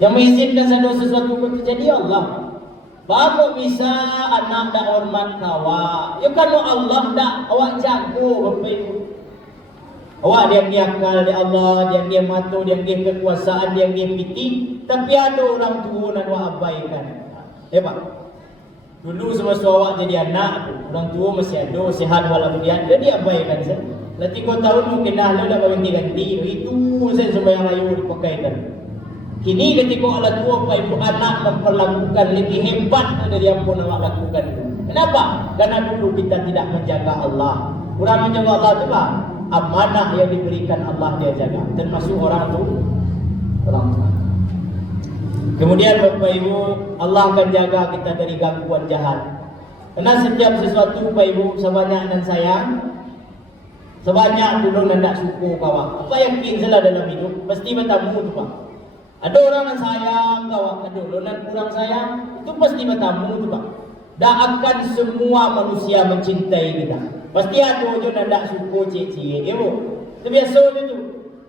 Yang mengizinkan sesuatu itu terjadi Allah. Baku bisa anak dak hormat kawa. Ya kalau Allah dak awak jago Bapak Ibu. Awak dia akal dia Allah, dia matu, dia kekuasaan, dia piti. Tapi ada orang tua dan awak abaikan. Ya Pak. Dulu semasa awak jadi anak, orang tua masih ada, sehat walafiat, dia abaikan saya. Lah 3 tahun mungkin dah bagi ganti. Itu saya sembahyang rayu dipakaikan. Kini ketika Allah tua Bapak Ibu anak memperlakukan lebih hebat dari yang pun awak lakukan itu. Kenapa? Karena dulu kita tidak menjaga Allah. Orang menjaga Allah itu apa? Amanah yang diberikan Allah dia jaga. Termasuk orang itu orang tua. Kemudian Bapak Ibu, Allah akan jaga kita dari gangguan jahat. Karena setiap sesuatu Bapak Ibu sebanyak dan sayang, sebanyak dulu dan tak suku kawan. Apa yakin salah dalam hidup? Pasti bertamu tu Pak. Ada orang yang sayang kawan, ada orang yang kurang sayang, itu pasti bertamu tu Pak. Dan akan semua manusia mencintai kita. Pasti ada orang yang tak suku cik-cik dia Bu. Itu biasa tu.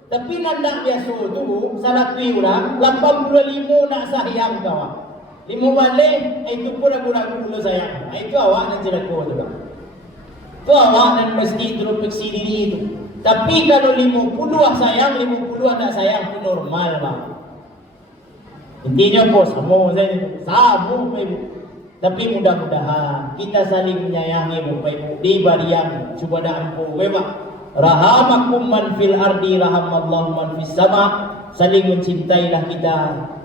Tapi nak biasa tu, salah tu orang 85 nak sayang kawan. 5 balik, itu pun ragu-ragu dulu sayang. Itu awak nak celaka tu Pak. Itu awak dan mesti introspeksi diri itu. Tapi kalau 50 sayang, 50 tak sayang itu normal Pak. Intinya bos, sama Bapak Ibu. Tapi mudah-mudahan kita saling menyayangi Bapak Ibu di barian subhana ampu Pak. Rahamakum man fil ardi rahamallahu man fis sama. Saling mencintailah kita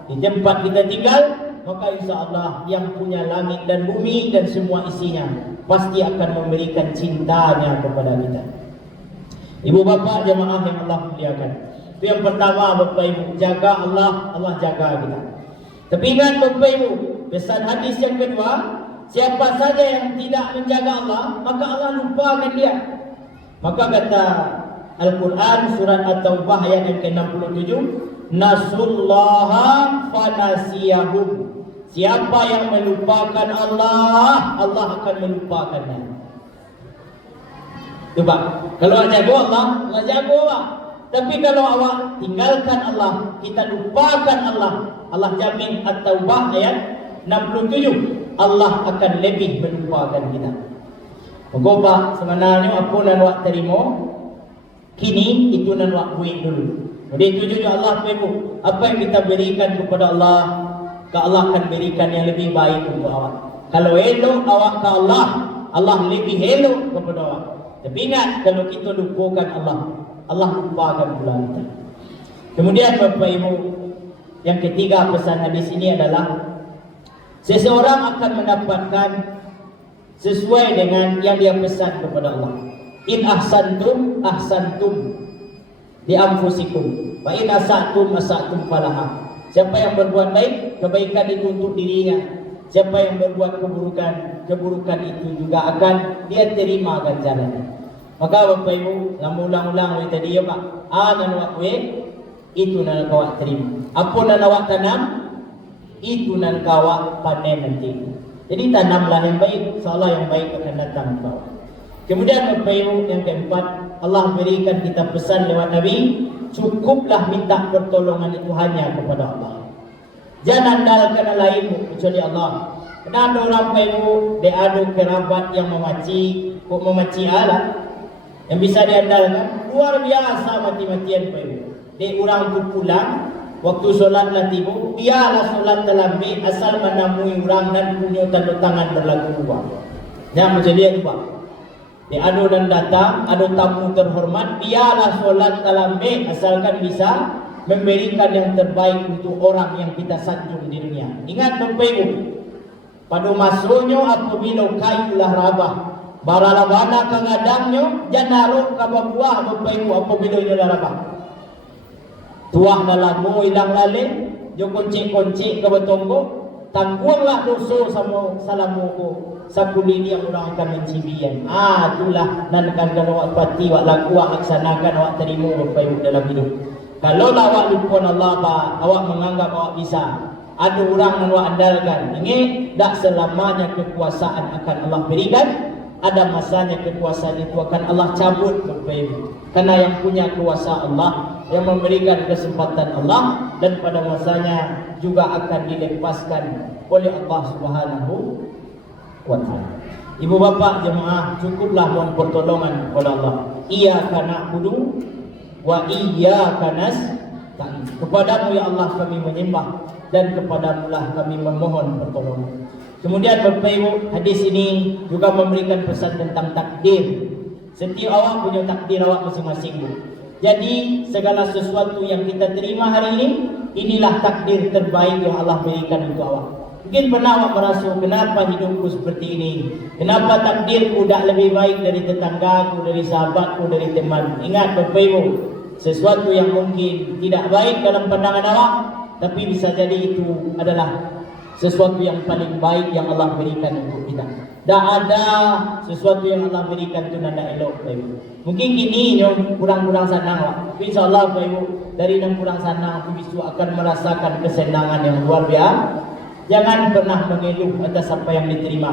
di tempat kita tinggal, maka insya-Allah yang punya langit dan bumi dan semua isinya pasti akan memberikan cintanya kepada kita. Ibu bapak jemaah yang Allah muliakan. Itu yang pertama Bapak Ibu, jaga Allah, Allah jaga kita. Tapi ingat Bapak Ibu, pesan hadis yang kedua, siapa saja yang tidak menjaga Allah, maka Allah lupakan dia. Maka kata Al-Quran surat At-Taubah ayat yang ke-67, Nasullaha fanasiyahum. Siapa yang melupakan Allah, Allah akan melupakannya. Coba, kalau awak jaga Allah, Allah jaga awak. Tapi kalau awak tinggalkan Allah, kita lupakan Allah, Allah jamin At-Taubah ayat 67, Allah akan lebih melupakan kita. Maka sebenarnya apa yang awak terima kini itu yang awak buat dulu. Jadi itu juga Allah Ibu, apa yang kita berikan kepada Allah, Allah akan berikan yang lebih baik untuk awak. Kalau elok awak ke Allah, Allah lebih elok kepada awak. Tapi ingat, kalau kita lupakan Allah, Allah lupakan pula kita. Kemudian Bapak Ibu, yang ketiga pesan hadis ini adalah seseorang akan mendapatkan sesuai dengan yang dia pesan kepada Allah. In ahsantum ahsantum di anfusikum wa in asatum asatum falaha. Siapa yang berbuat baik, kebaikan itu untuk dirinya. Siapa yang berbuat keburukan, keburukan itu juga akan dia terima ganjarannya. Maka Bapak Ibu, ulang-ulang tadi ya Pak, nan awak itu nan awak terima. Apa nan awak tanam, itu nan awak panen nanti. Jadi tanamlah yang baik, insyaallah yang baik akan datang ke bawah. Kemudian Bapak Ibu, yang keempat, Allah berikan kita pesan lewat Nabi, cukuplah minta pertolongan itu hanya kepada Allah. Jangan andalkan lain kecuali Allah. Karena ada orang Bapak Ibu, dia ada kerabat yang memaci Allah yang bisa diandalkan, luar biasa mati-matian Bapak Ibu. Dia orang tu pulang, waktu solat lah tiba, biarlah solat terlambat asal menemui orang dan punya tanda tangan berlaku uang. Yang menjadi apa? Di adu dan datang, ada tamu terhormat, biarlah solat terlambat asalkan bisa memberikan yang terbaik untuk orang yang kita sanjung di dunia. Ingat Bapak Ibu, pada masanya apabila kayulah rabah, baralabana kangadangnya, janarok kababuah Bapak Ibu apabila nyolah rabah. Tuah dalam mu hilang lale, jo koncik-koncik ke betonggo, tangguanglah dosa sama salamuku. Sapuli yang orang akan mencibian. Itulah nan kan kalau awak pati awak laku awak laksanakan awak terima Bapak Ibu dalam hidup. Kalau awak lupa Allah awak menganggap awak bisa. Ada orang yang awak andalkan. Ingat tak selamanya kekuasaan akan Allah berikan. Ada masanya kekuasaan itu akan Allah cabut Bapak Ibu. Karena yang punya kuasa Allah, yang memberikan kesempatan Allah, dan pada masanya juga akan dilepaskan oleh Allah Subhanahu wa ta'ala. Ibu bapak jemaah, cukuplah mohon pertolongan kepada Allah. Iyyaka na'budu wa iyyaka nasta'in. Kepadamu ya Allah kami menyembah, dan kepadamu lah kami memohon pertolongan. Kemudian Bapak Ibu, hadis ini juga memberikan pesan tentang takdir. Setiap awak punya takdir awak masing-masing. Jadi segala sesuatu yang kita terima hari ini inilah takdir terbaik yang Allah berikan untuk awak. Mungkin pernah awak merasa, kenapa hidupku seperti ini? Kenapa takdirku tak lebih baik dari tetanggaku, dari sahabatku, dari teman? Ingat Bapak Ibu, sesuatu yang mungkin tidak baik dalam pandangan awak, tapi bisa jadi itu adalah sesuatu yang paling baik yang Allah berikan untuk kita. Tak ada sesuatu yang Allah berikan itu nanda elok, Bapak Ibu. Mungkin gini yang kurang-kurang senang lah. Tapi insyaAllah Bapak Ibu, dari yang kurang senang itu akan merasakan kesenangan yang luar biasa. Jangan pernah mengeluh atas apa yang diterima.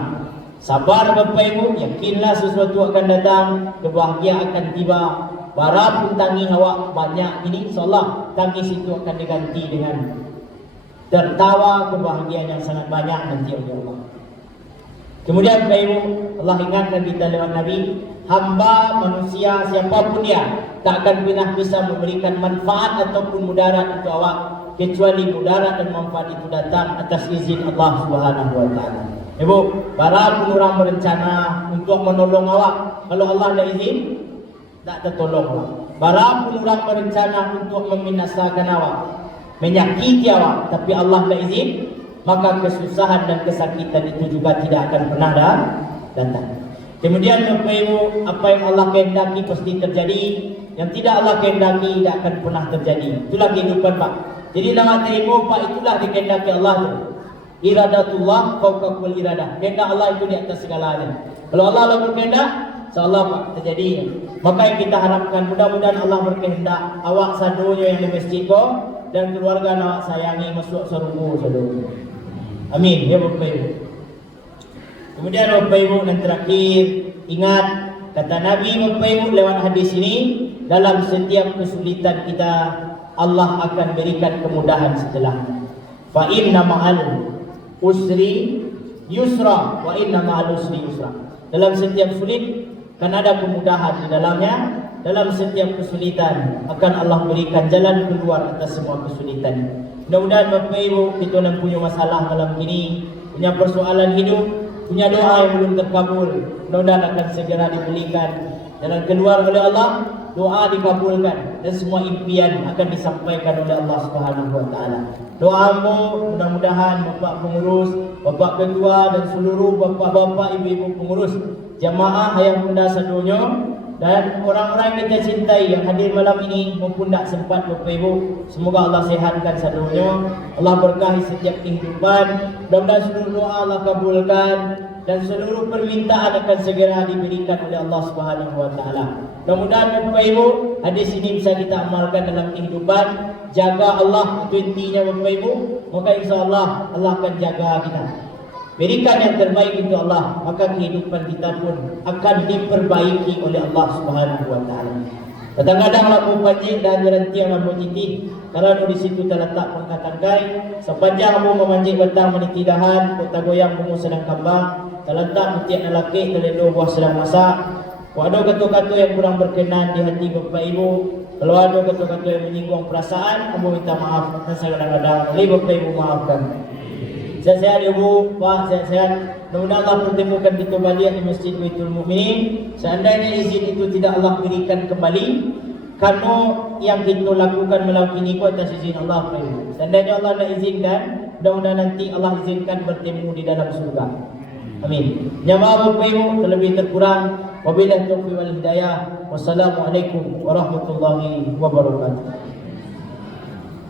Sabar Bapak Ibu, yakinlah sesuatu akan datang, kebahagiaan akan tiba. Barapun tangis awak banyak ini, insyaAllah tangis itu akan diganti dengan tertawa kebahagiaan yang sangat banyak nanti oleh Allah. Kemudian Bapak Ibu, Allah ingatkan kita lewat Nabi, hamba manusia siapapun dia tak akan pernah bisa memberikan manfaat ataupun mudarat untuk awak, kecuali mudarat dan manfaat itu datang atas izin Allah Subhanahu wa taala. Ibu, para orang berencana untuk menolong awak, kalau Allah dah izin, tak tertolong awak. Para orang berencana untuk membinasakan awak, menyakiti awak, tapi Allah dah izin, maka kesusahan dan kesakitan itu juga tidak akan pernah datang. Kemudian Bapak Ibu, apa yang Allah kehendaki pasti terjadi, yang tidak Allah kehendaki tidak akan pernah terjadi. Itulah kehidupan Pak. Jadi nak terima Pak, itulah dikehendaki Allah tu. Iradatullah fawqa kulli iradah. Kehendak Allah itu di atas segalanya. Kalau Allah berkehendak, insyaallah Pak terjadi. Maka yang kita harapkan, mudah-mudahan Allah berkehendak awak sadonya yang di masjid ko dan keluarga awak sayangi masuk surga sadonya. Amin ya Bapak Ibu. Kemudian Bapak Ibu yang terakhir, ingat kata Nabi Bapak Ibu lewat hadis ini, dalam setiap kesulitan kita Allah akan berikan kemudahan setelahnya. Fa inna ma'al usri yusra wa inna ma'al usri yusra. Dalam setiap sulit kan ada kemudahan di dalamnya. Dalam setiap kesulitan akan Allah berikan jalan keluar atas semua kesulitan. Mudah-mudahan Bapak Ibu, kita yang punya masalah malam ini, punya persoalan hidup, punya doa yang belum terkabul, mudah-mudahan akan segera diberikan jalan keluar oleh Allah, doa dikabulkan dan semua impian akan disampaikan oleh Allah Subhanahu wa taala. Doamu mudah-mudahan Bapak pengurus, Bapak ketua dan seluruh bapak-bapak, ibu-ibu pengurus, jamaah yang bunda sadonya dan orang-orang yang kita cintai yang hadir malam ini maupun tak sempat Bapak Ibu, semoga Allah sehatkan sadonya, Allah berkahi setiap kehidupan, mudah-mudahan seluruh doa Allah kabulkan dan seluruh permintaan akan segera diberikan oleh Allah Subhanahu wa taala. Mudah-mudahan Bapak Ibu, hadis ini bisa kita amalkan dalam kehidupan. Jaga Allah, itu intinya Bapak Ibu, maka insya-Allah Allah akan jaga kita. Berikan yang terbaik untuk Allah, maka kehidupan kita pun akan diperbaiki oleh Allah Subhanahu wa taala. Kadang-kadang lampu panjang dan rantiang lampu titik, kalau di situ terletak pangkat tangkai, sepanjang lampu memanjing batang meniti dahan, kota goyang bunga sedang kambang, terletak mutiak lelaki terledo buah sedang masak. Kalau ada kata-kata yang kurang berkenan di hati Bapak Ibu, kalau ada kata-kata yang menyinggung perasaan, kamu minta maaf dan saya kadang-kadang boleh Bapak Ibu maafkan. Sehat-sehat Ibu, Pak, sehat-sehat. Mudah-mudahan Allah pertemukan kita balik di Masjid Baitul Mukminin. Seandainya izin itu tidak Allah berikan kembali, karena yang kita lakukan malam ini itu atas izin Allah. Seandainya Allah nak izinkan, mudah-mudahan nanti Allah izinkan bertemu di dalam surga. Amin. Jamaah Bapak Ibu, terlebih terkurang wabillahi taufiq wal hidayah. Wassalamualaikum warahmatullahi wabarakatuh.